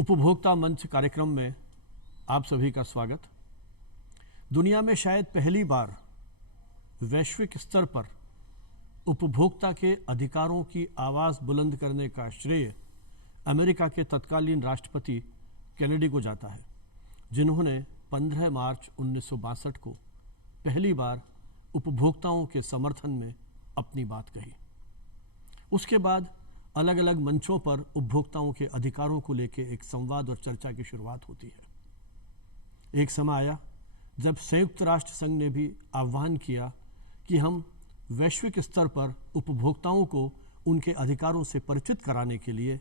उपभोक्ता मंच कार्यक्रम में आप सभी का स्वागत। दुनिया में शायद पहली बार वैश्विक स्तर पर उपभोक्ता के अधिकारों की आवाज बुलंद करने का श्रेय अमेरिका के तत्कालीन राष्ट्रपति कैनेडी को जाता है, जिन्होंने 15 मार्च 1962 को पहली बार उपभोक्ताओं के समर्थन में अपनी बात कही। उसके बाद अलग अलग मंचों पर उपभोक्ताओं के अधिकारों को लेकर एक संवाद और चर्चा की शुरुआत होती है। एक समय आया जब संयुक्त राष्ट्र संघ ने भी आह्वान किया कि हम वैश्विक स्तर पर उपभोक्ताओं को उनके अधिकारों से परिचित कराने के लिए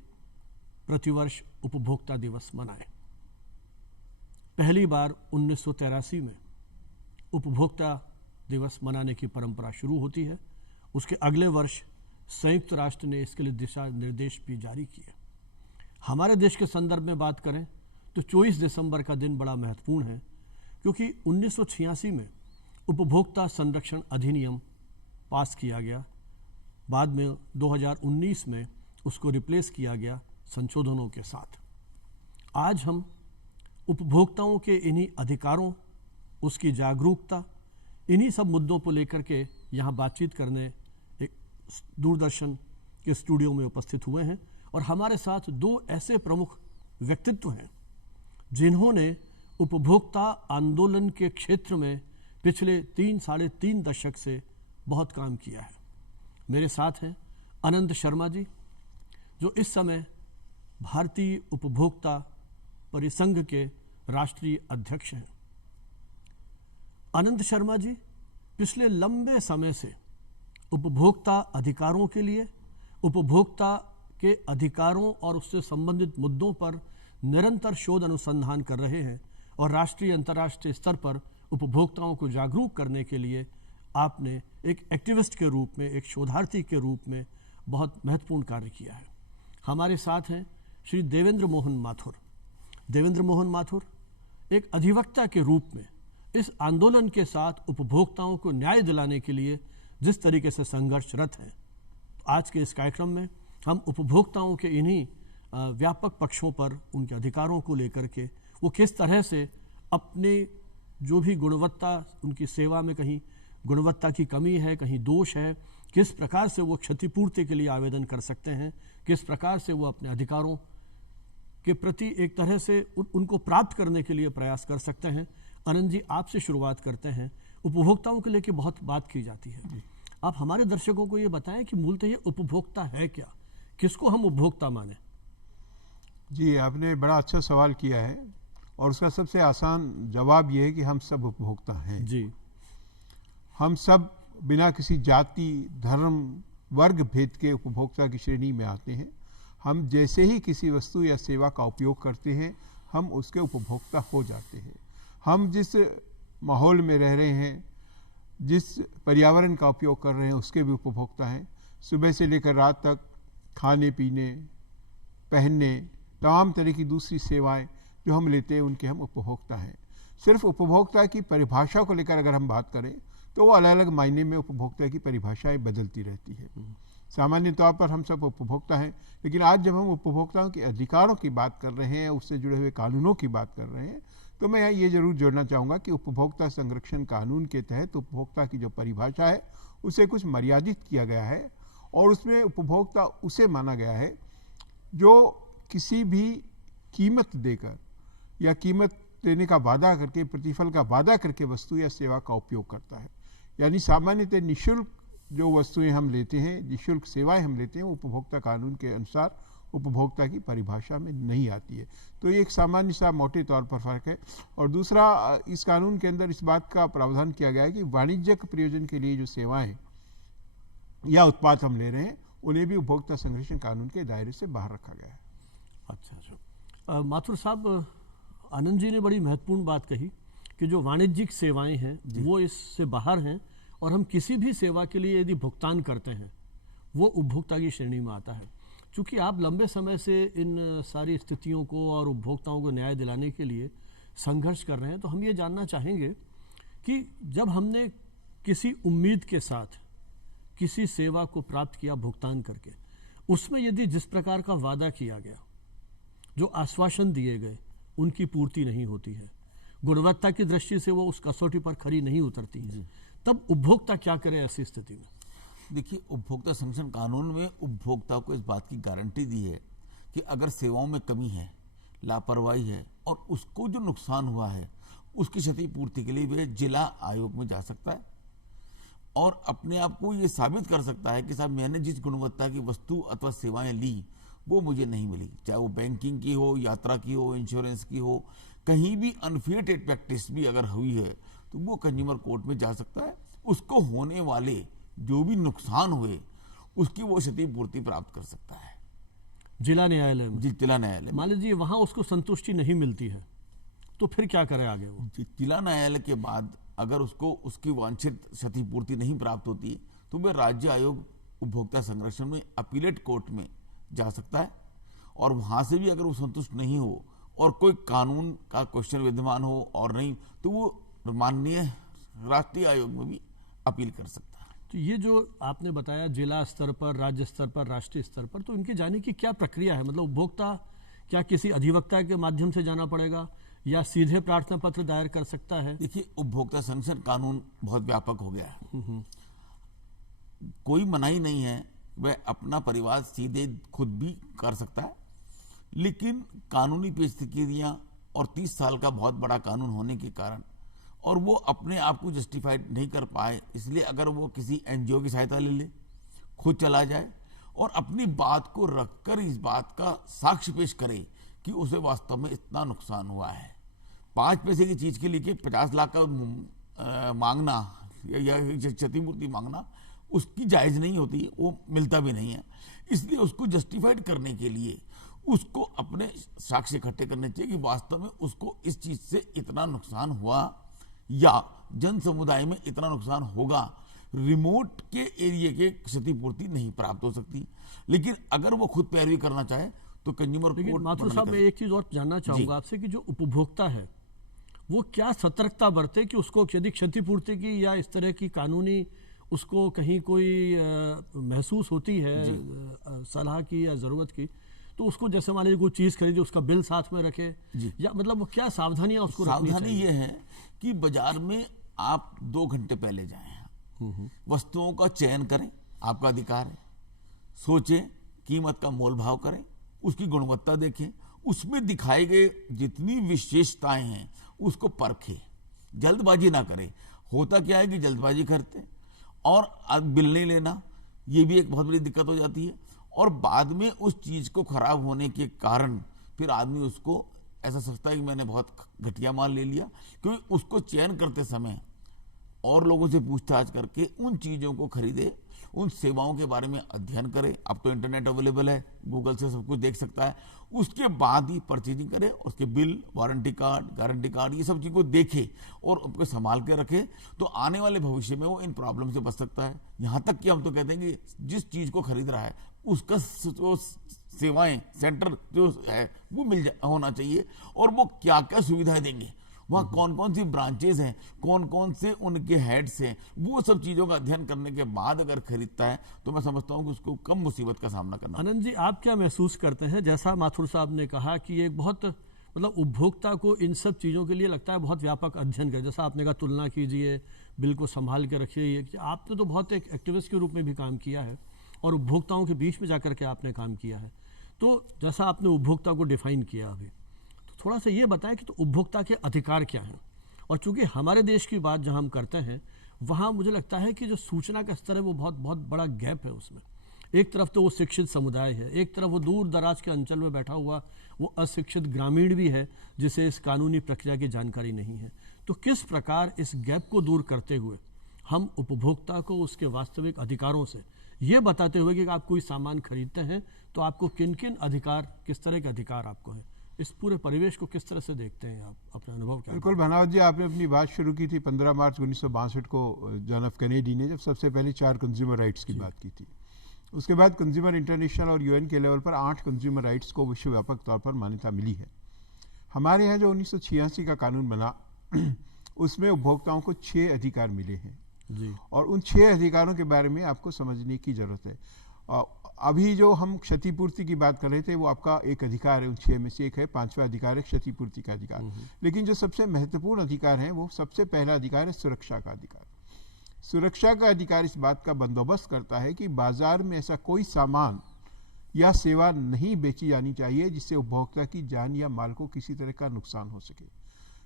प्रतिवर्ष उपभोक्ता दिवस मनाएं। पहली बार 1983 में उपभोक्ता दिवस मनाने की परंपरा शुरू होती है। उसके अगले वर्ष संयुक्त राष्ट्र ने इसके लिए दिशा निर्देश भी जारी किए। हमारे देश के संदर्भ में बात करें तो 24 दिसंबर का दिन बड़ा महत्वपूर्ण है, क्योंकि 1986 में उपभोक्ता संरक्षण अधिनियम पास किया गया। बाद में 2019 में उसको रिप्लेस किया गया संशोधनों के साथ। आज हम उपभोक्ताओं के इन्हीं अधिकारों, उसकी जागरूकता, इन्हीं सब मुद्दों को लेकर के यहाँ बातचीत करने एक दूरदर्शन के स्टूडियो में उपस्थित हुए हैं। और हमारे साथ दो ऐसे प्रमुख व्यक्तित्व हैं जिन्होंने उपभोक्ता आंदोलन के क्षेत्र में पिछले 3-3.5 दशक से बहुत काम किया है। मेरे साथ हैं अनंत शर्मा जी, जो इस समय भारतीय उपभोक्ता परिसंघ के राष्ट्रीय अध्यक्ष हैं। अनंत शर्मा जी पिछले लंबे समय से उपभोक्ता अधिकारों के लिए, उपभोक्ता के अधिकारों और उससे संबंधित मुद्दों पर निरंतर शोध अनुसंधान कर रहे हैं और राष्ट्रीय अंतर्राष्ट्रीय स्तर पर उपभोक्ताओं को जागरूक करने के लिए आपने एक एक्टिविस्ट के रूप में, एक शोधार्थी के रूप में बहुत महत्वपूर्ण कार्य किया है। हमारे साथ हैं श्री देवेंद्र मोहन माथुर। देवेंद्र मोहन माथुर एक अधिवक्ता के रूप में इस आंदोलन के साथ उपभोक्ताओं को न्याय दिलाने के लिए जिस तरीके से संघर्षरत हैं, आज के इस कार्यक्रम में हम उपभोक्ताओं के इन्हीं व्यापक पक्षों पर, उनके अधिकारों को लेकर के वो किस तरह से अपने जो भी गुणवत्ता, उनकी सेवा में कहीं गुणवत्ता की कमी है, कहीं दोष है, किस प्रकार से वो क्षतिपूर्ति के लिए आवेदन कर सकते हैं, किस प्रकार से वो अपने अधिकारों के प्रति एक तरह से उनको प्राप्त करने के लिए प्रयास कर सकते हैं। अनंत जी, आपसे शुरुआत करते हैं। उपभोक्ताओं को लेकर बहुत बात की जाती है। आप हमारे दर्शकों को ये बताएं कि मूलतः ये उपभोक्ता है क्या, किसको हम उपभोक्ता माने? जी, आपने बड़ा अच्छा सवाल किया है और उसका सबसे आसान जवाब ये है कि हम सब उपभोक्ता हैं। जी, हम सब बिना किसी जाति, धर्म, वर्ग भेद के उपभोक्ता की श्रेणी में आते हैं। हम जैसे ही किसी वस्तु या सेवा का उपयोग करते हैं, हम उसके उपभोक्ता हो जाते हैं। हम जिस माहौल में रह रहे हैं, जिस पर्यावरण का उपयोग कर रहे हैं, उसके भी उपभोक्ता हैं। सुबह से लेकर रात तक खाने पीने, पहनने, तमाम तरह की दूसरी सेवाएं जो हम लेते हैं, उनके हम उपभोक्ता हैं। सिर्फ उपभोक्ता की परिभाषा को लेकर अगर हम बात करें तो वो अलग अलग मायने में उपभोक्ता की परिभाषाएं बदलती रहती है। सामान्य तौर पर हम सब उपभोक्ता हैं, लेकिन आज जब हम उपभोक्ताओं के अधिकारों की बात कर रहे हैं, उससे जुड़े हुए कानूनों की बात कर रहे हैं, तो मैं यहाँ ये जरूर जोड़ना चाहूँगा कि उपभोक्ता संरक्षण कानून के तहत उपभोक्ता की जो परिभाषा है उसे कुछ मर्यादित किया गया है और उसमें उपभोक्ता उसे माना गया है जो किसी भी कीमत देकर या कीमत देने का वादा करके, प्रतिफल का वादा करके वस्तु या सेवा का उपयोग करता है। यानी सामान्यतः निःशुल्क जो वस्तुएं हम लेते हैं, निःशुल्क सेवाएं हम लेते हैं, उपभोक्ता कानून के अनुसार उपभोक्ता की परिभाषा में नहीं आती है। तो ये एक सामान्य सा मोटे तौर पर फर्क है। और दूसरा, इस कानून के अंदर इस बात का प्रावधान किया गया है कि वाणिज्यिक प्रयोजन के लिए जो सेवाएं या उत्पाद हम ले रहे हैं, उन्हें भी उपभोक्ता संरक्षण कानून के दायरे से बाहर रखा गया है। अच्छा, माथुर साहब, आनंद जी ने बड़ी महत्वपूर्ण बात कही कि जो वाणिज्यिक सेवाएं हैं वो इससे बाहर हैं और हम किसी भी सेवा के लिए यदि भुगतान करते हैं वो उपभोक्ता की श्रेणी में आता है। चूँकि आप लंबे समय से इन सारी स्थितियों को और उपभोक्ताओं को न्याय दिलाने के लिए संघर्ष कर रहे हैं, तो हम ये जानना चाहेंगे कि जब हमने किसी उम्मीद के साथ किसी सेवा को प्राप्त किया भुगतान करके, उसमें यदि जिस प्रकार का वादा किया गया, जो आश्वासन दिए गए उनकी पूर्ति नहीं होती है, गुणवत्ता की दृष्टि से वो उस कसौटी पर खरी नहीं उतरती है, तब उपभोक्ता क्या करे ऐसी स्थिति में? देखिए, उपभोक्ता संरक्षण कानून में उपभोक्ता को इस बात की गारंटी दी है कि अगर सेवाओं में कमी है, लापरवाही है और उसको जो नुकसान हुआ है उसकी क्षतिपूर्ति के लिए वह जिला आयोग में जा सकता है और अपने आप को ये साबित कर सकता है कि साहब मैंने जिस गुणवत्ता की वस्तु अथवा सेवाएं ली वो मुझे नहीं मिली, चाहे वो बैंकिंग की हो, यात्रा की हो, इंश्योरेंस की हो, कहीं भी अनफेयर ट्रेड प्रैक्टिस भी अगर हुई है तो वो कंज्यूमर कोर्ट में जा सकता है। उसको होने वाले जो भी नुकसान हुए उसकी वो क्षतिपूर्ति प्राप्त कर सकता है जिला न्यायालय में। जिला न्यायालय। मान लीजिए वहां उसको संतुष्टि नहीं मिलती है तो फिर क्या करे आगे वो? जिला न्यायालय के बाद अगर उसको उसकी वांछित क्षतिपूर्ति नहीं प्राप्त होती तो वह राज्य आयोग उपभोक्ता संरक्षण में अपीलेट कोर्ट में जा सकता है और वहां से भी अगर वो संतुष्ट नहीं हो और कोई कानून का क्वेश्चन विद्यमान हो और नहीं तो वो माननीय राष्ट्रीय आयोग में भी अपील कर सकता है। तो ये जो आपने बताया जिला स्तर पर, राज्य स्तर पर, राष्ट्रीय स्तर पर, तो इनकी जाने की क्या प्रक्रिया है? मतलब उपभोक्ता क्या किसी अधिवक्ता के माध्यम से जाना पड़ेगा या सीधे प्रार्थना पत्र दायर कर सकता है? देखिए, उपभोक्ता संरक्षण कानून बहुत व्यापक हो गया है, कोई मनाही नहीं है, वह अपना परिवार सीधे खुद भी कर सकता है, लेकिन कानूनी परिस्थितियां और 30 साल का बहुत बड़ा कानून होने के कारण और वो अपने आप को जस्टिफाइड नहीं कर पाए, इसलिए अगर वो किसी एनजीओ की सहायता ले ले, खुद चला जाए और अपनी बात को रखकर इस बात का साक्ष्य पेश करे कि उसे वास्तव में इतना नुकसान हुआ है। 5 पैसे की चीज के लिए 50 लाख का मांगना या क्षतिपूर्ति मांगना उसकी जायज नहीं होती, वो मिलता भी नहीं है। इसलिए उसको जस्टिफाइड करने के लिए उसको अपने साक्ष्य इकट्ठे करने चाहिए कि वास्तव में उसको इस चीज से इतना नुकसान हुआ या जन समुदाय में इतना नुकसान होगा। रिमोट के एरिया के क्षतिपूर्ति नहीं प्राप्त हो सकती, लेकिन अगर वो खुद पैरवी करना चाहे तो कंज्यूमर कोर्ट। माथुर साहब, मैं एक चीज और जानना चाहूंगा आपसे कि जो उपभोक्ता है वो क्या सतर्कता बरते कि उसको यदि क्षतिपूर्ति की या इस तरह की कानूनी उसको कहीं कोई महसूस होती है सलाह की या जरूरत की, तो उसको जैसे मान लीजिए कोई चीज खरीदे उसका बिल साथ में रखे या मतलब वो क्या सावधानियां उसको रखनी चाहिए? सावधानी ये है कि बाजार में आप 2 घंटे पहले जाएं, वस्तुओं का चयन करें, आपका अधिकार है, सोचें, कीमत का मोल भाव करें, उसकी गुणवत्ता देखें, उसमें दिखाए गए जितनी विशेषताएं हैं उसको परखें, जल्दबाजी ना करें। होता क्या है कि जल्दबाजी करते और बिल नहीं लेना, ये भी एक बहुत बड़ी दिक्कत हो जाती है और बाद में उस चीज को खराब होने के कारण फिर आदमी उसको ऐसा सोचता है कि मैंने बहुत घटिया माल ले लिया, क्योंकि उसको चयन करते समय और लोगों से पूछताछ करके उन चीजों को खरीदे, उन सेवाओं के बारे में अध्ययन करे। अब तो इंटरनेट अवेलेबल है, गूगल से सब कुछ देख सकता है, उसके बाद ही परचेजिंग करे, उसके bill, warranty card, guarantee card, ये सब चीज को देखे और उनको संभाल के रखे, तो आने वाले भविष्य में वो इन प्रॉब्लम से बच सकता है। यहाँ तक कि हम तो कहते हैं कि जिस चीज को खरीद रहा है उसका जो सेवाएं सेंटर जो है वो होना चाहिए और वो क्या क्या सुविधाएं देंगे, वहाँ कौन कौन सी ब्रांचेस हैं, कौन कौन से उनके हेड्स हैं, वो सब चीजों का अध्ययन करने के बाद अगर खरीदता है तो मैं समझता हूँ कि उसको कम मुसीबत का सामना करना। आनंद जी, आप क्या महसूस करते हैं? जैसा माथुर साहब ने कहा कि एक बहुत मतलब उपभोक्ता को इन सब चीज़ों के लिए लगता है बहुत व्यापक अध्ययन करें, जैसा आपने कहा तुलना कीजिए, बिल को संभाल के रखिए। आपने तो बहुत एक एक्टिविस्ट के रूप में भी काम किया है और उपभोक्ताओं के बीच में जाकर के आपने काम किया है, तो जैसा आपने उपभोक्ता को डिफाइन किया अभी, तो थोड़ा सा ये बताएं कि तो उपभोक्ता के अधिकार क्या हैं। और चूंकि हमारे देश की बात जहां हम करते हैं वहां मुझे लगता है कि जो सूचना का स्तर है वो बहुत बहुत बड़ा गैप है उसमें। एक तरफ तो वो शिक्षित समुदाय है, एक तरफ वो दूर दराज के अंचल में बैठा हुआ वो अशिक्षित ग्रामीण भी है जिसे इस कानूनी प्रक्रिया की जानकारी नहीं है। तो किस प्रकार इस गैप को दूर करते हुए हम उपभोक्ता को उसके वास्तविक अधिकारों से ये बताते हुए कि आप कोई सामान खरीदते हैं तो आपको किन किन अधिकार, किस तरह के अधिकार आपको है, इस पूरे परिवेश को किस तरह से देखते हैं आप, अपने अनुभव क्या? बिल्कुल भानावत जी, आपने अपनी बात शुरू की थी 15 मार्च 1962 को जॉन एफ कैनेडी ने, जब सबसे पहले 4 कंज्यूमर राइट्स की बात की थी। उसके बाद कंज्यूमर इंटरनेशनल और यूएन के लेवल पर 8 कंज्यूमर राइट्स को विश्वव्यापक तौर पर मान्यता मिली है। हमारे यहाँ जो 1986 का कानून बना उसमें उपभोक्ताओं को 6 अधिकार मिले हैं जी। और उन 6 अधिकारों के बारे में आपको समझने की जरूरत है। अभी जो हम क्षतिपूर्ति की बात कर रहे थे वो आपका एक अधिकार है, उन 6 में से एक है, 5वां अधिकार है क्षतिपूर्ति का अधिकार। लेकिन जो सबसे महत्वपूर्ण अधिकार है वो सबसे पहला अधिकार है सुरक्षा का अधिकार। सुरक्षा का अधिकार इस बात का बंदोबस्त करता है कि बाजार में ऐसा कोई सामान या सेवा नहीं बेची जानी चाहिए जिससे उपभोक्ता की जान या माल को किसी तरह का नुकसान हो सके,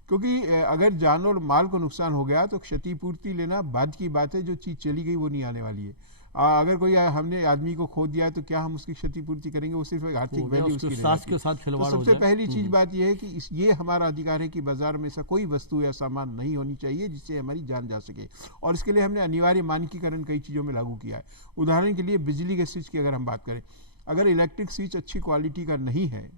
क्योंकि अगर जान और माल को नुकसान हो गया तो क्षतिपूर्ति लेना बाद की बात है, जो चीज़ चली गई वो नहीं आने वाली है। अगर कोई हमने आदमी को खो दिया है तो क्या हम उसकी क्षतिपूर्ति करेंगे? वो सिर्फ एक आर्थिक वैल्यू उसकी के साथ खिलवाड़ तो हो सबसे जाए। पहली चीज बात यह है कि ये हमारा अधिकार है कि बाजार में ऐसा कोई वस्तु या सामान नहीं होनी चाहिए जिससे हमारी जान जा सके, और इसके लिए हमने अनिवार्य मानकीकरण कई चीज़ों में लागू किया है। उदाहरण के लिए बिजली के स्विच की अगर हम बात करें, अगर इलेक्ट्रिक स्विच अच्छी क्वालिटी का नहीं है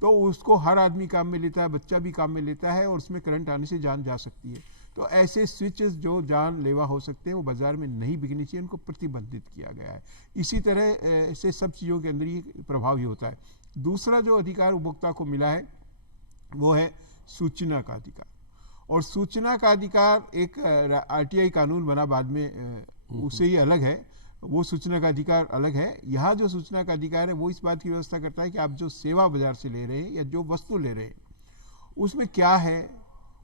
तो उसको हर आदमी काम में लेता है, बच्चा भी काम में लेता है और उसमें करंट आने से जान जा सकती है। तो ऐसे स्विचेस जो जानलेवा हो सकते हैं वो बाजार में नहीं बिकनी चाहिए, उनको प्रतिबंधित किया गया है। इसी तरह से सब चीज़ों के अंदर ये प्रभाव ही होता है। दूसरा जो अधिकार उपभोक्ता को मिला है वो है सूचना का अधिकार, और सूचना का अधिकार एक RTI कानून बना बाद में, उससे ही अलग है, वो सूचना का अधिकार अलग है। यहाँ जो सूचना का अधिकार है वो इस बात की व्यवस्था करता है कि आप जो सेवा बाजार से ले रहे हैं या जो वस्तु ले रहे हैं उसमें क्या है,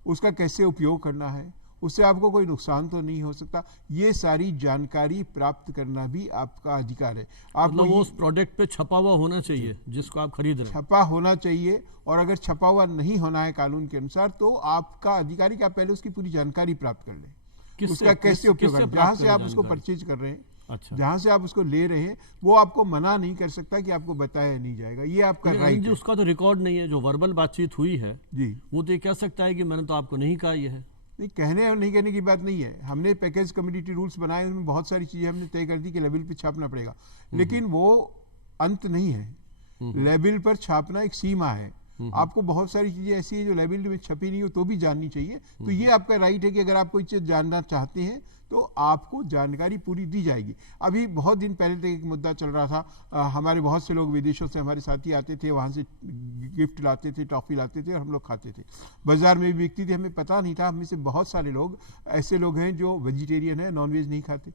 उसका कैसे उपयोग करना है, उससे आपको कोई नुकसान तो नहीं हो सकता, ये सारी जानकारी प्राप्त करना भी आपका अधिकार है। आपको मतलब वो उस प्रोडक्ट पे छपा हुआ होना चाहिए जिसको आप खरीद रहे हैं, छपा होना चाहिए, और अगर छपा हुआ नहीं होना है कानून के अनुसार तो आपका अधिकार है कि आप पहले उसकी पूरी जानकारी प्राप्त कर लें, उसका कैसे उपयोग करें। जहाँ से आप उसको परचेज कर रहे हैं, अच्छा, जहां से आप उसको ले रहे हैं, वो आपको मना नहीं कर सकता कि आपको बताया नहीं जाएगा, ये आपका राइट है। उसका तो रिकॉर्ड नहीं है, जो वर्बल बातचीत हुई है जी, वो तो ये कह सकता है कि मैंने तो आपको नहीं कहा ये है। नहीं, कहने और नहीं कहने की बात नहीं है। हमने पैकेज कम्युनिटी रूल्स बनाए, उनमें बहुत सारी चीजें हमने तय कर दी कि लेबल पे छापना पड़ेगा, लेकिन वो अंत नहीं है। लेबल पर छापना एक सीमा है। आपको बहुत सारी चीजें ऐसी है जो लेबल में छपी नहीं हो तो भी जाननी चाहिए। तो ये आपका राइट है कि अगर आप कोई चीज जानना चाहते हैं तो आपको जानकारी पूरी दी जाएगी। अभी बहुत दिन पहले तक एक मुद्दा चल रहा था, हमारे बहुत से लोग विदेशों से हमारे साथी आते थे, वहाँ से गिफ्ट लाते थे, टॉफ़ी लाते थे और हम लोग खाते थे, बाजार में भी बिकती थी, हमें पता नहीं था। हमें से बहुत सारे लोग ऐसे लोग हैं जो वेजिटेरियन है, नॉनवेज नहीं खाते,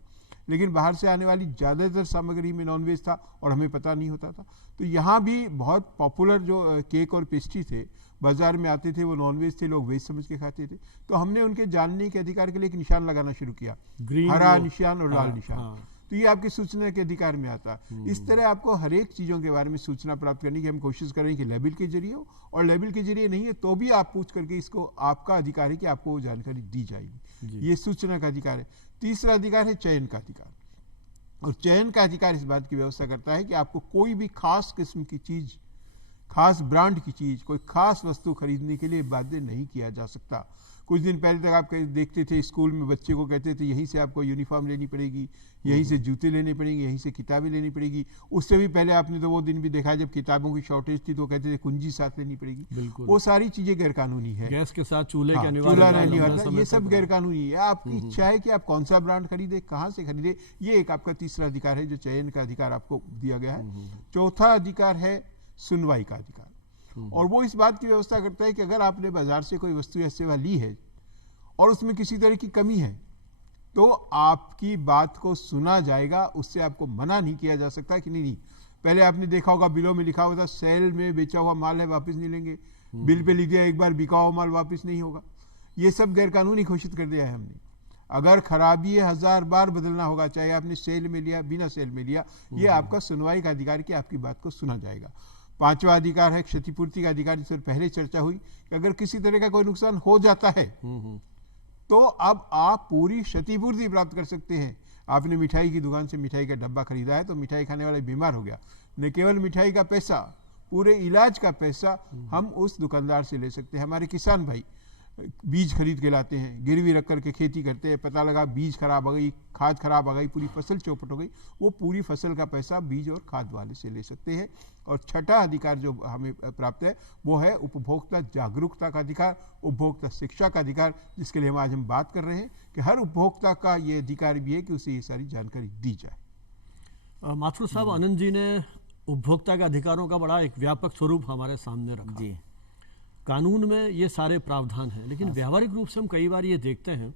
लेकिन बाहर से आने वाली ज़्यादातर सामग्री में नॉनवेज था और हमें पता नहीं होता था। तो यहाँ भी बहुत पॉपुलर जो केक और पेस्ट्री थे बाजार में आते थे, वो नॉनवेज थे, लोग वेज समझ के खाते थे। तो हमने उनके जानने के अधिकार के लिए एक निशान लगाना शुरू किया, हरा निशान और लाल निशान। तो ये आपकी सूचना के अधिकार में आता है। इस तरह आपको हर एक चीज़ों के बारे में सूचना प्राप्त करने की हम कोशिश करें कि लेबल के जरिए हो, और लेबल के जरिए नहीं है तो भी आप पूछ करके इसको, आपका अधिकार है कि आपको वो जानकारी दी जाएगी। ये सूचना का अधिकार है। तीसरा अधिकार है चयन का अधिकार, और चयन का अधिकार इस बात की व्यवस्था करता है कि आपको कोई भी खास किस्म की चीज, खास ब्रांड की चीज, कोई खास वस्तु खरीदने के लिए बाध्य नहीं किया जा सकता। कुछ दिन पहले तक आप देखते थे स्कूल में बच्चे को कहते थे यहीं से आपको यूनिफॉर्म लेनी पड़ेगी, यहीं से जूते लेने पड़ेंगे, यहीं से किताबें लेनी पड़ेगी। उससे भी पहले आपने तो वो दिन भी देखा जब किताबों की शॉर्टेज थी तो कहते थे कुंजी साथ लेनी पड़ेगी। वो सारी चीजें गैरकानूनी है। गैस के साथ चूल्हे के चूल्हा नहीं होता, ये सब गैरकानूनी है। आपकी इच्छा है कि आप कौन सा ब्रांड खरीदे, कहाँ से खरीदे, ये एक आपका तीसरा अधिकार है जो चयन का अधिकार आपको दिया गया है। चौथा अधिकार है सुनवाई का अधिकार, और वो इस बात की व्यवस्था करता है कि अगर आपने बाजार से कोई वस्तु या सेवा ली है और उसमें किसी तरह की कमी है तो आपकी बात को सुना जाएगा, उससे आपको मना नहीं किया जा सकता कि नहीं। पहले आपने देखा होगा बिलों में लिखा हुआ था सेल में बेचा हुआ माल है वापस नहीं लेंगे, बिल पे लिख दिया एक बार बिका हुआ माल वापस नहीं होगा। ये सब गैरकानूनी घोषित कर दिया है हमने। अगर खराबी है 1000 बार बदलना होगा, चाहे आपने सेल में लिया बिना सेल में लिया, ये आपका सुनवाई का अधिकार कि आपकी बात को सुना जाएगा। पांचवा अधिकार है क्षतिपूर्ति का अधिकार, जिस पर पहले चर्चा हुई कि अगर किसी तरह का कोई नुकसान हो जाता है तो अब आप पूरी क्षतिपूर्ति प्राप्त कर सकते हैं। आपने मिठाई की दुकान से मिठाई का डब्बा खरीदा है तो मिठाई खाने वाला बीमार हो गया, न केवल मिठाई का पैसा, पूरे इलाज का पैसा हम उस दुकानदार से ले सकते हैं। हमारे किसान भाई बीज खरीद के लाते हैं, गिरवी रख करके खेती करते हैं, पता लगा बीज खराब हो गई, खाद खराब आ गई, पूरी फसल चौपट हो गई, वो पूरी फसल का पैसा बीज और खाद वाले से ले सकते हैं। और छठा अधिकार जो हमें प्राप्त है वो है उपभोक्ता जागरूकता का अधिकार, उपभोक्ता शिक्षा का अधिकार, जिसके लिए आज हम बात कर रहे हैं कि हर उपभोक्ता का ये अधिकार भी है कि उसे ये सारी जानकारी दी जाए। माथुर साहब, आनंद जी ने उपभोक्ता के अधिकारों का बड़ा एक व्यापक स्वरूप हमारे सामने रखा जी। कानून में ये सारे प्रावधान हैं, लेकिन व्यावहारिक रूप से हम कई बार ये देखते हैं,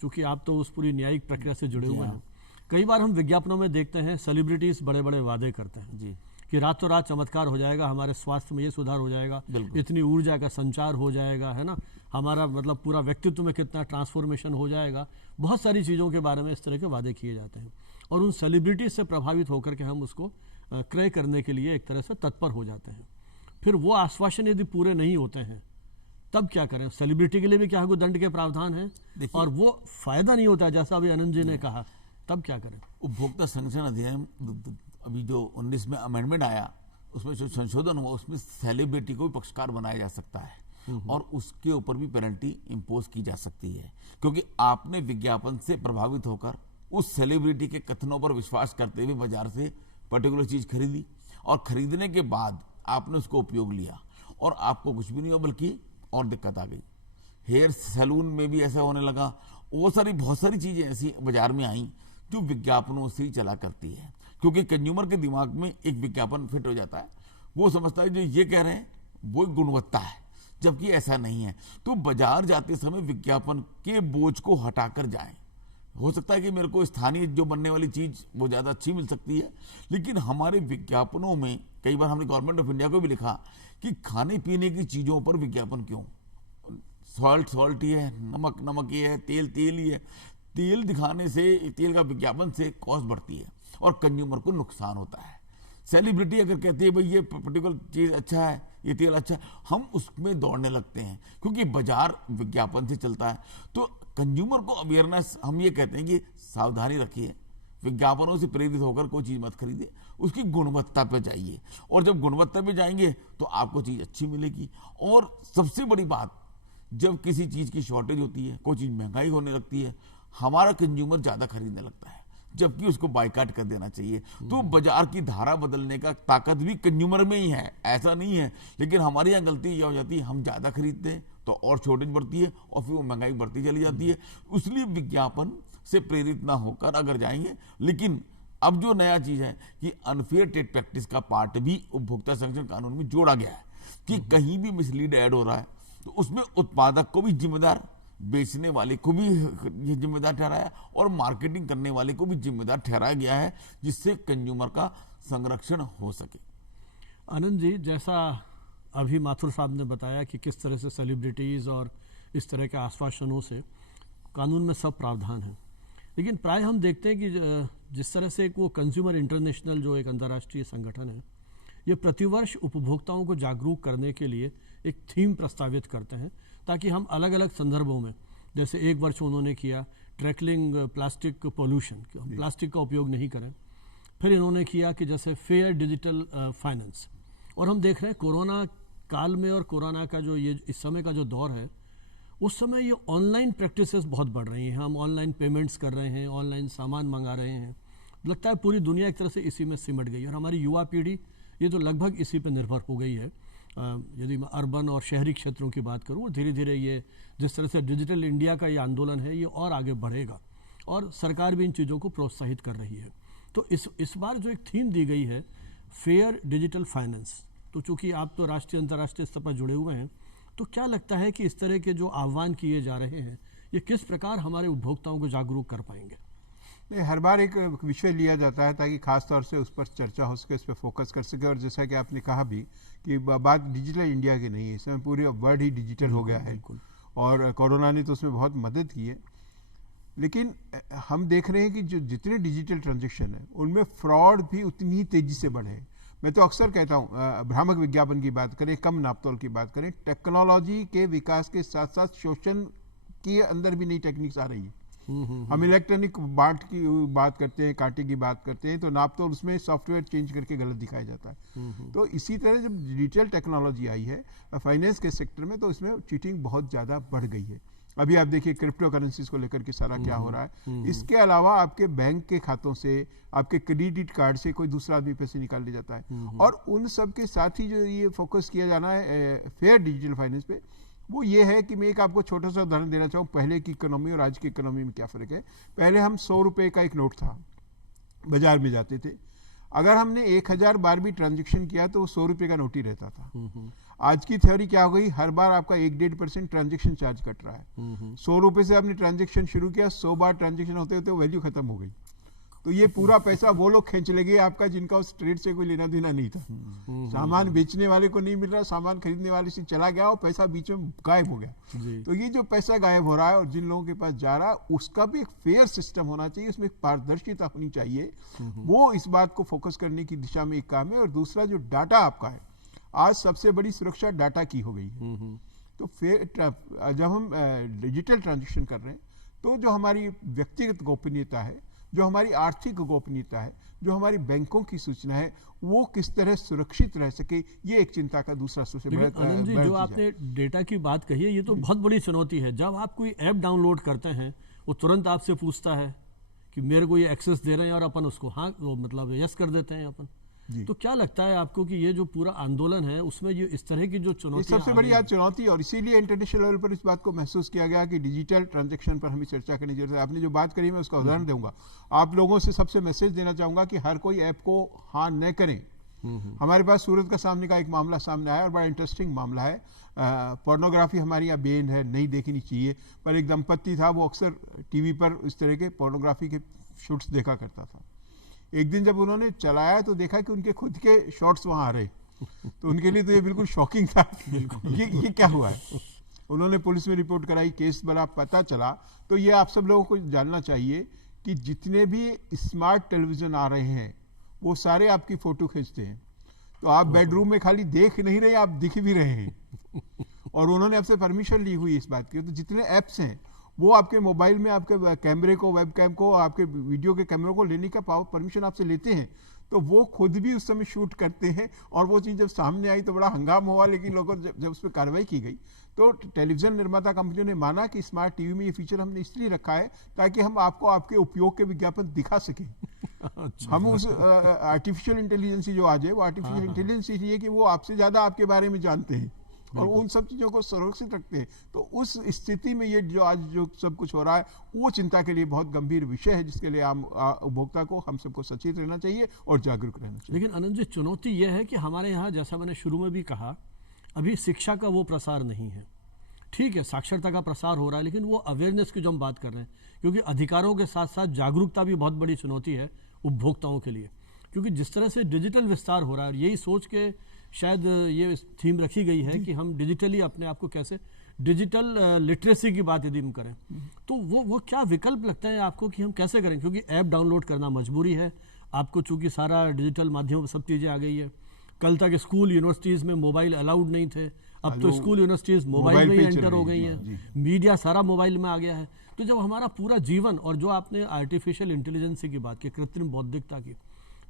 चूंकि आप तो उस पूरी न्यायिक प्रक्रिया से जुड़े हुए हैं, कई बार हम विज्ञापनों में देखते हैं सेलिब्रिटीज बड़े बड़े वादे करते हैं जी कि रातों रात चमत्कार हो जाएगा, हमारे स्वास्थ्य में ये सुधार हो जाएगा, इतनी ऊर्जा का संचार हो जाएगा, है ना, हमारा मतलब पूरा व्यक्तित्व में कितना ट्रांसफॉर्मेशन हो जाएगा। बहुत सारी चीज़ों के बारे में इस तरह के वादे किए जाते हैं और उन सेलिब्रिटीज से प्रभावित होकर के हम उसको क्रय करने के लिए एक तरह से तत्पर हो जाते हैं। फिर वो आश्वासन यदि पूरे नहीं होते हैं तब क्या करें? सेलिब्रिटी के लिए भी क्या है, दंड के प्रावधान है और वो फायदा नहीं होता जैसा अभी आनंद जी ने कहा, तब क्या करें? उपभोक्ता संरक्षण अधिनियम अभी जो 19 में अमेंडमेंट आया, उसमें जो संशोधन हुआ उसमें सेलिब्रिटी को भी पक्षकार बनाया जा सकता है और उसके ऊपर भी पेनल्टी इंपोज की जा सकती है, क्योंकि आपने विज्ञापन से प्रभावित होकर उस सेलिब्रिटी के कथनों पर विश्वास करते हुए बाजार से पर्टिकुलर चीज खरीदी और खरीदने के बाद आपने उसको उपयोग लिया और आपको कुछ भी नहीं हुआ बल्कि और दिक्कत आ गई। हेयर सैलून में भी ऐसा होने लगा। वो बहुत सारी चीजें ऐसी बाजार में आई जो विज्ञापनों से ही चला करती है, क्योंकि कंज्यूमर के दिमाग में एक विज्ञापन फिट हो जाता है, वो समझता है जो ये कह रहे हैं वो गुणवत्ता है, जबकि ऐसा नहीं है। तो बाजार जाते समय विज्ञापन के बोझ को हटाकर जाएं। हो सकता है कि मेरे को स्थानीय जो बनने वाली चीज वो ज्यादा अच्छी मिल सकती है, लेकिन हमारे विज्ञापनों में कई बार हमने गवर्नमेंट ऑफ इंडिया को भी लिखा कि खाने पीने की चीजों पर विज्ञापन क्यों? सॉल्ट ही है, नमक ही है, तेल ही है। तेल दिखाने से, तेल का विज्ञापन से कॉस्ट बढ़ती है और कंज्यूमर को नुकसान होता है। सेलिब्रिटी अगर कहती है भाई ये पर्टिकुलर चीज अच्छा है, ये तेल अच्छा है, हम उसमें दौड़ने लगते हैं क्योंकि बाजार विज्ञापन से चलता है। तो कंज्यूमर को अवेयरनेस, हम ये कहते हैं कि सावधानी रखिए, विज्ञापनों से प्रेरित होकर कोई चीज मत खरीदिए, उसकी गुणवत्ता पे जाइए और जब गुणवत्ता पे जाएंगे तो आपको चीज अच्छी मिलेगी। और सबसे बड़ी बात, जब किसी चीज की शॉर्टेज होती है, कोई चीज महंगाई होने लगती है, हमारा कंज्यूमर ज्यादा खरीदने लगता है, जबकि उसको बाइकाट कर देना चाहिए। तो बाजार की धारा बदलने का ताकत भी कंज्यूमर में ही है, ऐसा नहीं है। लेकिन हमारी यहाँ गलती यह हो जाती है, हम ज्यादा खरीदते हैं तो और शॉर्टेज बढ़ती है और फिर वो महंगाई बढ़ती चली जाती है। इसलिए विज्ञापन से प्रेरित ना होकर अगर जाएंगे। लेकिन अब जो नया चीज है कि अनफेयर ट्रेड प्रैक्टिस का पार्ट भी उपभोक्ता संरक्षण कानून में जोड़ा गया है कि कहीं भी मिसलीड ऐड हो रहा है तो उसमें उत्पादक को भी जिम्मेदार, बेचने वाले को भी ये जिम्मेदार ठहराया और मार्केटिंग करने वाले को भी जिम्मेदार ठहराया गया है, जिससे कंज्यूमर का संरक्षण हो सके। आनंद जी, जैसा अभी माथुर साहब ने बताया कि किस तरह से सेलिब्रिटीज और इस तरह के आश्वासनों से कानून में सब प्रावधान है, लेकिन प्राय हम देखते हैं कि जिस तरह से वो कंज्यूमर इंटरनेशनल जो एक अंतर्राष्ट्रीय संगठन है, ये प्रतिवर्ष उपभोक्ताओं को जागरूक करने के लिए एक थीम प्रस्तावित करते हैं ताकि हम अलग अलग संदर्भों में, जैसे एक वर्ष उन्होंने किया ट्रैकलिंग प्लास्टिक पोल्यूशन, प्लास्टिक का उपयोग नहीं करें। फिर इन्होंने किया कि जैसे फेयर डिजिटल फाइनेंस, और हम देख रहे हैं कोरोना काल में और कोरोना का जो ये इस समय का जो दौर है, उस समय ये ऑनलाइन प्रैक्टिसेस बहुत बढ़ रही हैं। हम ऑनलाइन पेमेंट्स कर रहे हैं, ऑनलाइन सामान मंगा रहे हैं। लगता है पूरी दुनिया एक तरह से इसी में सिमट गई और हमारी युवा पीढ़ी ये तो लगभग इसी पे निर्भर हो गई है। यदि मैं अर्बन और शहरी क्षेत्रों की बात करूँ, धीरे धीरे ये जिस तरह से डिजिटल इंडिया का ये आंदोलन है, ये और आगे बढ़ेगा और सरकार भी इन चीज़ों को प्रोत्साहित कर रही है। तो इस बार जो एक थीम दी गई है फेयर डिजिटल फाइनेंस, तो चूंकि आप तो राष्ट्रीय अंतर्राष्ट्रीय स्तर पर जुड़े हुए हैं, तो क्या लगता है कि इस तरह के जो आह्वान किए जा रहे हैं ये किस प्रकार हमारे उपभोक्ताओं को जागरूक कर पाएंगे? नहीं, हर बार एक विषय लिया जाता है ताकि खास तौर से उस पर चर्चा हो सके, उस पर फोकस कर सके। और जैसा कि आपने कहा भी कि बात डिजिटल इंडिया की नहीं है, इसमें पूरे वर्ल्ड ही डिजिटल हो गया है और कोरोना ने तो उसमें बहुत मदद की है। लेकिन हम देख रहे हैं कि जो जितने डिजिटल ट्रांजेक्शन है उनमें फ्रॉड भी उतनी ही तेजी से बढ़े हैं। मैं तो अक्सर कहता हूँ, भ्रामक विज्ञापन की बात करें, कम नापतोल की बात करें, टेक्नोलॉजी के विकास के साथ साथ शोषण के अंदर भी नई टेक्निक्स आ रही है। हम इलेक्ट्रॉनिक बाट की बात करते हैं, कांटे की बात करते हैं, तो नापतोल उसमें सॉफ्टवेयर चेंज करके गलत दिखाया जाता है। तो इसी तरह जब डिजिटल टेक्नोलॉजी आई है फाइनेंस के सेक्टर में, तो इसमें चीटिंग बहुत ज़्यादा बढ़ गई है। अभी आप देखिए क्रिप्टो करेंसीज को लेकर के सारा क्या हो रहा है। इसके अलावा आपके बैंक के खातों से, आपके क्रेडिट कार्ड से कोई दूसरा आदमी पैसे निकाल ले जाता है। और उन सब के साथ ही जो ये फोकस किया जाना है फेयर डिजिटल फाइनेंस पे, वो ये है कि मैं एक आपको छोटा सा उदाहरण देना चाहूँ। पहले की इकोनॉमी और आज की इकोनॉमी में क्या फ़र्क है। पहले हम 100 रुपये का एक नोट था, बाजार में जाते थे, अगर हमने 1000 बार भी ट्रांजेक्शन किया तो वो 100 रुपये का नोट ही रहता था। आज की थ्योरी क्या हो गई, हर बार आपका 1-1.5% ट्रांजेक्शन चार्ज कट रहा है। 100 रुपये से आपने ट्रांजेक्शन शुरू किया, 100 बार ट्रांजेक्शन होते होते वैल्यू खत्म हो गई। तो ये पूरा पैसा वो लोग खींच लेंगे आपका जिनका उस ट्रेड से कोई लेना देना नहीं था। सामान बेचने वाले को नहीं मिल रहा, सामान खरीदने वाले से चला गया और पैसा बीच में गायब हो गया। तो ये जो पैसा गायब हो रहा है और जिन लोगों के पास जा रहा है उसका भी एक फेयर सिस्टम होना चाहिए, उसमें एक पारदर्शिता होनी चाहिए। वो इस बात को फोकस करने की दिशा में एक काम है। और दूसरा जो डाटा आपका है, आज सबसे बड़ी सुरक्षा डाटा की हो गई है। तो फिर जब हम डिजिटल ट्रांजेक्शन कर रहे हैं तो जो हमारी व्यक्तिगत गोपनीयता है, जो हमारी आर्थिक गोपनीयता है, जो हमारी बैंकों की सूचना है, वो किस तरह सुरक्षित रह सके, ये एक चिंता का दूसरा सबसे बड़ा आनंद जी, जो आपने डेटा की बात कही है, ये तो बहुत बड़ी चुनौती है। जब आप कोई ऐप डाउनलोड करते हैं वो तुरंत आपसे पूछता है कि मेरे को ये एक्सेस दे रहे हैं और अपन उसको हाँ मतलब यस कर देते हैं अपन। तो क्या लगता है आपको कि ये जो पूरा आंदोलन है उसमें ये इस तरह की जो चुनौती सबसे बड़ी आज चुनौती, और इसीलिए इंटरनेशनल लेवल पर इस बात को महसूस किया गया कि डिजिटल ट्रांजैक्शन पर हमें चर्चा करनी जरूरत है। आपने जो बात करी मैं उसका उदाहरण दूंगा। आप लोगों से सबसे मैसेज देना चाहूंगा कि हर कोई ऐप को हाँ न करें। हमारे पास सूरत का सामने का एक मामला सामने आया और बड़ा इंटरेस्टिंग मामला है। पोर्नोग्राफी हमारे यहाँ बैन है, नहीं देखनी चाहिए, पर एक दंपत्ति था, वो अक्सर टीवी पर इस तरह के पोर्नोग्राफी के शूट्स देखा करता था। एक दिन जब उन्होंने चलाया तो देखा कि उनके खुद के शॉट्स वहां आ रहे, तो उनके लिए तो ये बिल्कुल शॉकिंग था। ये क्या हुआ है। उन्होंने पुलिस में रिपोर्ट कराई, केस बना, पता चला। तो ये आप सब लोगों को जानना चाहिए कि जितने भी स्मार्ट टेलीविजन आ रहे हैं वो सारे आपकी फोटो खींचते हैं। तो आप बेडरूम में खाली देख नहीं रहे, आप दिख भी रहे हैं। और उन्होंने आपसे परमिशन ली हुई इस बात की। तो जितने ऐप्स हैं वो आपके मोबाइल में आपके कैमरे को, वेब कैम को, आपके वीडियो के कैमरे को लेने का परमिशन आपसे लेते हैं। तो वो खुद भी उस समय शूट करते हैं। और वो चीज़ जब सामने आई तो बड़ा हंगामा हुआ, लेकिन लोगों जब उस पर कार्रवाई की गई तो टेलीविजन निर्माता कंपनियों ने माना कि स्मार्ट टीवी में ये फीचर हमने इसलिए रखा है ताकि हम आपको आपके उपयोग के विज्ञापन दिखा सकें। अच्छा। हम उस आर्टिफिशियल इंटेलिजेंस जो आज है, वो आर्टिफिशियल इंटेलिजेंस ये है कि वो आपसे ज़्यादा आपके बारे में जानते हैं और उन सब चीज़ों को सुरक्षित रखते हैं। तो उस स्थिति में ये जो आज जो सब कुछ हो रहा है वो चिंता के लिए बहुत गंभीर विषय है, जिसके लिए आम उपभोक्ता को, हम सबको सचेत रहना चाहिए और जागरूक रहना चाहिए। लेकिन अनंत जी, चुनौती यह है कि हमारे यहाँ, जैसा मैंने शुरू में भी कहा, अभी शिक्षा का वो प्रसार नहीं है। ठीक है, साक्षरता का प्रसार हो रहा है, लेकिन वो अवेयरनेस की जो हम बात कर रहे हैं, क्योंकि अधिकारों के साथ साथ जागरूकता भी बहुत बड़ी चुनौती है उपभोक्ताओं के लिए। क्योंकि जिस तरह से डिजिटल विस्तार हो रहा है, और यही सोच के शायद ये थीम रखी गई है कि हम डिजिटली अपने आप को कैसे, डिजिटल लिटरेसी की बात यदि हम करें तो वो क्या विकल्प लगता है आपको कि हम कैसे करें? क्योंकि ऐप डाउनलोड करना मजबूरी है आपको, चूंकि सारा डिजिटल माध्यम सब चीज़ें आ गई है। कल तक स्कूल यूनिवर्सिटीज़ में मोबाइल अलाउड नहीं थे, अब तो स्कूल यूनिवर्सिटीज़ मोबाइल में ही एंटर हो गई हैं, मीडिया सारा मोबाइल में आ गया है। तो जब हमारा पूरा जीवन, और जो आपने आर्टिफिशियल इंटेलिजेंस की बात की, कृत्रिम बौद्धिकता की,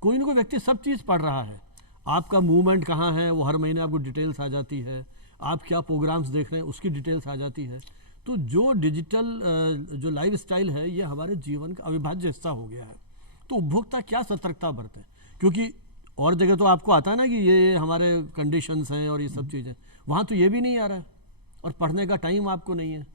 कोई ना कोई व्यक्ति सब चीज़ पढ़ रहा है। आपका मूवमेंट कहाँ है वो हर महीने आपको डिटेल्स आ जाती है, आप क्या प्रोग्राम्स देख रहे हैं उसकी डिटेल्स आ जाती है। तो जो डिजिटल जो लाइफ स्टाइल है ये हमारे जीवन का अविभाज्य हिस्सा हो गया है। तो उपभोक्ता क्या सतर्कता बरतें? क्योंकि और जगह तो आपको आता है ना कि ये हमारे कंडीशंस हैं और ये सब चीज़ें, वहाँ तो ये भी नहीं आ रहा है और पढ़ने का टाइम आपको नहीं है।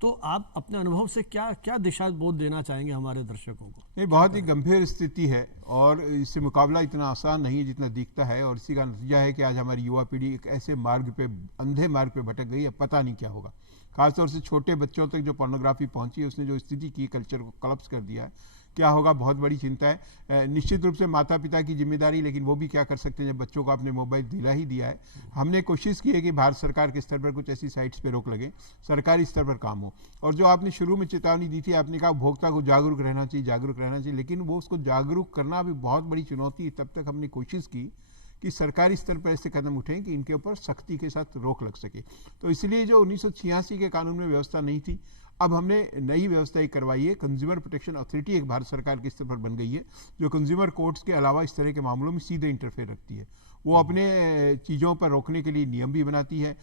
तो आप अपने अनुभव से क्या क्या दिशा बोध देना चाहेंगे हमारे दर्शकों को? ये बहुत ही गंभीर स्थिति है और इससे मुकाबला इतना आसान नहीं है जितना दिखता है। और इसी का नतीजा है कि आज हमारी युवा पीढ़ी एक ऐसे मार्ग पे, अंधे मार्ग पे भटक गई है, पता नहीं क्या होगा। खासतौर से छोटे बच्चों तक जो पोर्नोग्राफी पहुंची है, उसने जो स्थिति की, कल्चर को कलप्स कर दिया है। क्या होगा, बहुत बड़ी चिंता है। निश्चित रूप से माता पिता की जिम्मेदारी, लेकिन वो भी क्या कर सकते हैं जब बच्चों को आपने मोबाइल दिला ही दिया है। हमने कोशिश की है कि भारत सरकार के स्तर पर कुछ ऐसी साइट्स पे रोक लगे, सरकारी स्तर पर काम हो। और जो आपने शुरू में चेतावनी दी थी, आपने कहा उपभोक्ता को जागरूक रहना चाहिए, जागरूक रहना चाहिए, लेकिन वो उसको जागरूक करना भी बहुत बड़ी चुनौती है। तब तक हमने कोशिश की कि सरकारी स्तर पर ऐसे कदम उठें कि इनके ऊपर सख्ती के साथ रोक लग सके। तो इसलिए जो 1986 के कानून में व्यवस्था नहीं थी, अब हमने नई व्यवस्था करवाई है। कंज्यूमर प्रोटेक्शन अथॉरिटी एक भारत सरकार के स्तर पर बन गई है, जो कंज्यूमर कोर्ट्स के अलावा इस तरह के मामलों में सीधे इंटरफेयर रखती है। वो अपने चीज़ों पर रोकने के लिए नियम भी बनाती है,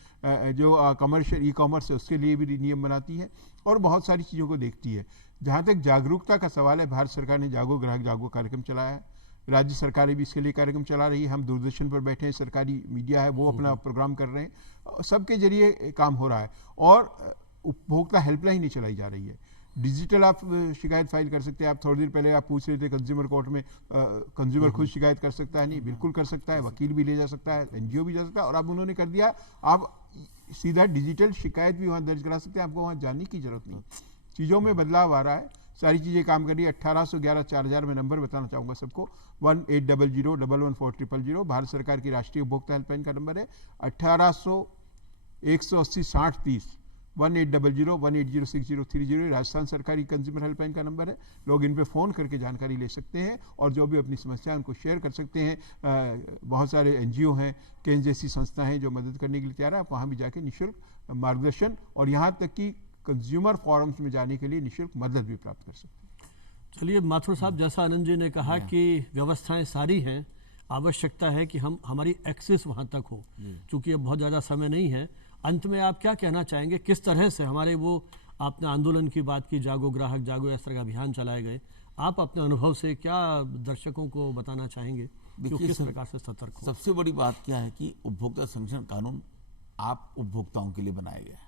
जो कमर्शियल ई कॉमर्स है उसके लिए भी नियम बनाती है और बहुत सारी चीज़ों को देखती है। जहाँ तक जागरूकता का सवाल है, भारत सरकार ने जागो ग्राहक जागो कार्यक्रम चलाया है, राज्य सरकारें भी इसके लिए कार्यक्रम चला रही है। हम दूरदर्शन पर बैठे हैं, सरकारी मीडिया है वो अपना प्रोग्राम कर रहे हैं, सबके जरिए काम हो रहा है। और उपभोक्ता हेल्पलाइन ही चलाई जा रही है। डिजिटल आप शिकायत फाइल कर सकते हैं। आप थोड़ी देर पहले आप पूछ रहे थे कंज्यूमर कोर्ट में कंज्यूमर खुद शिकायत कर सकता है, नहीं, बिल्कुल कर सकता है, वकील भी ले जा सकता है, एनजीओ भी जा सकता है। और अब उन्होंने कर दिया, आप सीधा डिजिटल शिकायत भी वहाँ दर्ज करा सकते हैं, आपको वहाँ जाने की जरूरत नहीं। चीज़ों में बदलाव आ रहा है, सारी चीज़ें काम कर रही है। 1811 4000 में नंबर बताना चाहूँगा सबको, 1800-114-000 भारत सरकार की राष्ट्रीय उपभोक्ता हेल्पलाइन का नंबर है। 1800-180-60-30 1800-180-6030 राजस्थान सरकारी कंज्यूमर हेल्पलाइन का नंबर है। लोग इन पे फ़ोन करके जानकारी ले सकते हैं और जो भी अपनी समस्या उनको शेयर कर सकते हैं। बहुत सारे NGO हैं, केंद्र जैसी संस्था हैं जो मदद करने के लिए तैयार है। आप वहाँ भी जाके निःशुल्क मार्गदर्शन और यहाँ तक कि कंज्यूमर फोरम्स में जाने के लिए निःशुल्क मदद भी प्राप्त कर सकते हैं। चलिए माथुर साहब, जैसा आनंद जी ने कहा कि व्यवस्थाएं सारी हैं, आवश्यकता है कि हमारी एक्सेस वहाँ तक हो। चूँकि अब बहुत ज़्यादा समय नहीं है, अंत में आप क्या कहना चाहेंगे, किस तरह से हमारे वो आपने आंदोलन की बात की, जागो ग्राहक जागो, इस तरह का अभियान चलाए गए, आप अपने अनुभव से क्या दर्शकों को बताना चाहेंगे कि किस प्रकार से सतर्क हो? सबसे बड़ी बात क्या है कि उपभोक्ता संरक्षण कानून आप उपभोक्ताओं के लिए बनाया गया है,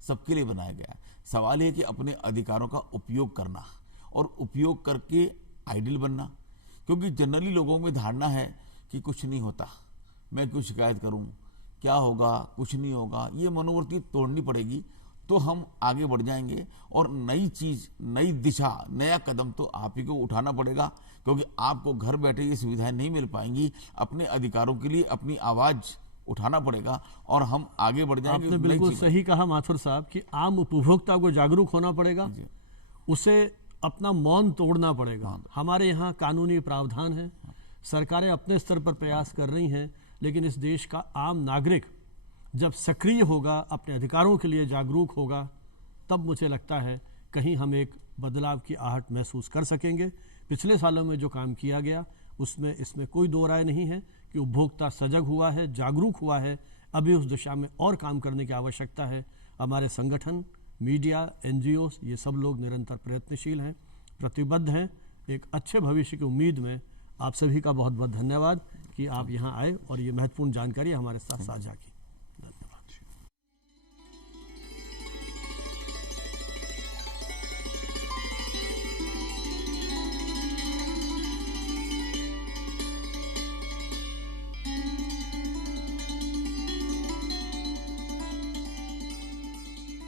सबके लिए बनाया गया है। सवाल है कि अपने अधिकारों का उपयोग करना और उपयोग करके आइडियल बनना, क्योंकि जनरली लोगों में धारणा है कि कुछ नहीं होता, मैं क्यों शिकायत करूं, क्या होगा, कुछ नहीं होगा। ये मनोवृत्ति तोड़नी पड़ेगी तो हम आगे बढ़ जाएंगे और नई चीज, नई दिशा, नया कदम तो आप ही को उठाना पड़ेगा, क्योंकि आपको घर बैठे ये सुविधाएं नहीं मिल पाएंगी। अपने अधिकारों के लिए अपनी आवाज उठाना पड़ेगा और हम आगे बढ़ जाएंगे। आपने बिल्कुल सही कहा माथुर साहब कि आम उपभोक्ता को जागरूक होना पड़ेगा, उसे अपना मौन तोड़ना पड़ेगा। हमारे यहाँ कानूनी प्रावधान है, सरकारें अपने स्तर पर प्रयास कर रही हैं, लेकिन इस देश का आम नागरिक जब सक्रिय होगा, अपने अधिकारों के लिए जागरूक होगा, तब मुझे लगता है कहीं हम एक बदलाव की आहट महसूस कर सकेंगे। पिछले सालों में जो काम किया गया उसमें इसमें कोई दो राय नहीं है कि उपभोक्ता सजग हुआ है, जागरूक हुआ है। अभी उस दिशा में और काम करने की आवश्यकता है। हमारे संगठन, मीडिया, NGOs, ये सब लोग निरंतर प्रयत्नशील हैं, प्रतिबद्ध हैं। एक अच्छे भविष्य की उम्मीद में आप सभी का बहुत बहुत धन्यवाद कि आप यहाँ आए और ये महत्वपूर्ण जानकारी हमारे साथ साझा की।